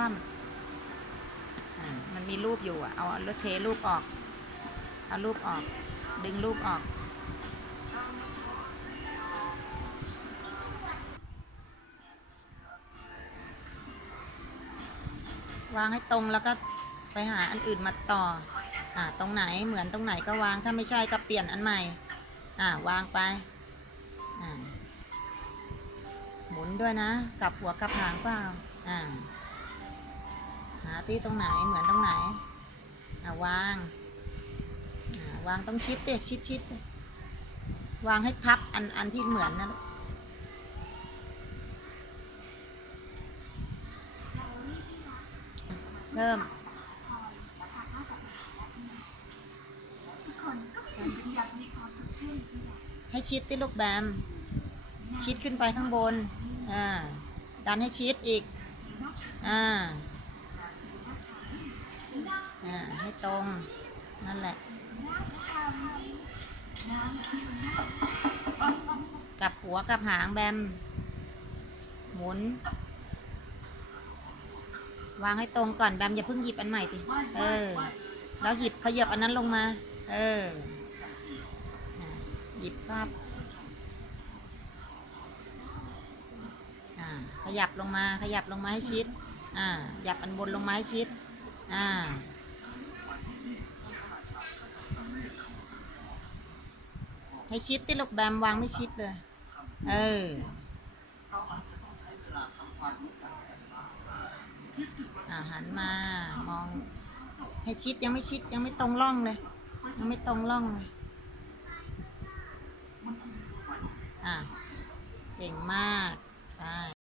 ว่ำมันมีรูปอยู่อะเอาเอาเทรูปออก เอารูปออก ดึงรูปออกวางให้ตรงแล้วก็ไปหาอันอื่นมาต่อ อ่า ตรงไหนเหมือนตรงไหนก็วาง ถ้าไม่ใช่ก็เปลี่ยนอันใหม่ อ่า วางไป อ่า หมุนด้วยนะ กลับหัวกลับหางเปล่า อ่าาที่ตรงไหนเหมือนตรงไหนอ่าวางอ่าวางต้องชิดเตะชิดชิดวางให้พับอันอันที่เหมือนนะเริ่มให้ชิดที่ลูกแบม ชิดขึ้นไปข้างบน อ่า ดันให้ชิดอีก อ่า อ่าให้ตรง นั่นแหละ กับหัวกับหางแบม หมุน วางให้ตรงก่อนแบมอย่าเพิ่งหยิบอันใหม่สิเออ แล้วหยิบขยับอันนั้นลงมา เออ หยิบภาพขยับลงมาขยับลงมาให้ชิด อ่าหยับอันบนลงมาให้ชิด อ่า ให้ชิดติลูกแบมวางไม่ชิดเลย เออหันมามอง ให้ชิดยังไม่ชิดยังไม่ตรงร่องเลย ยังไม่ตรงร่องเลยอ่าเก่งมากใช่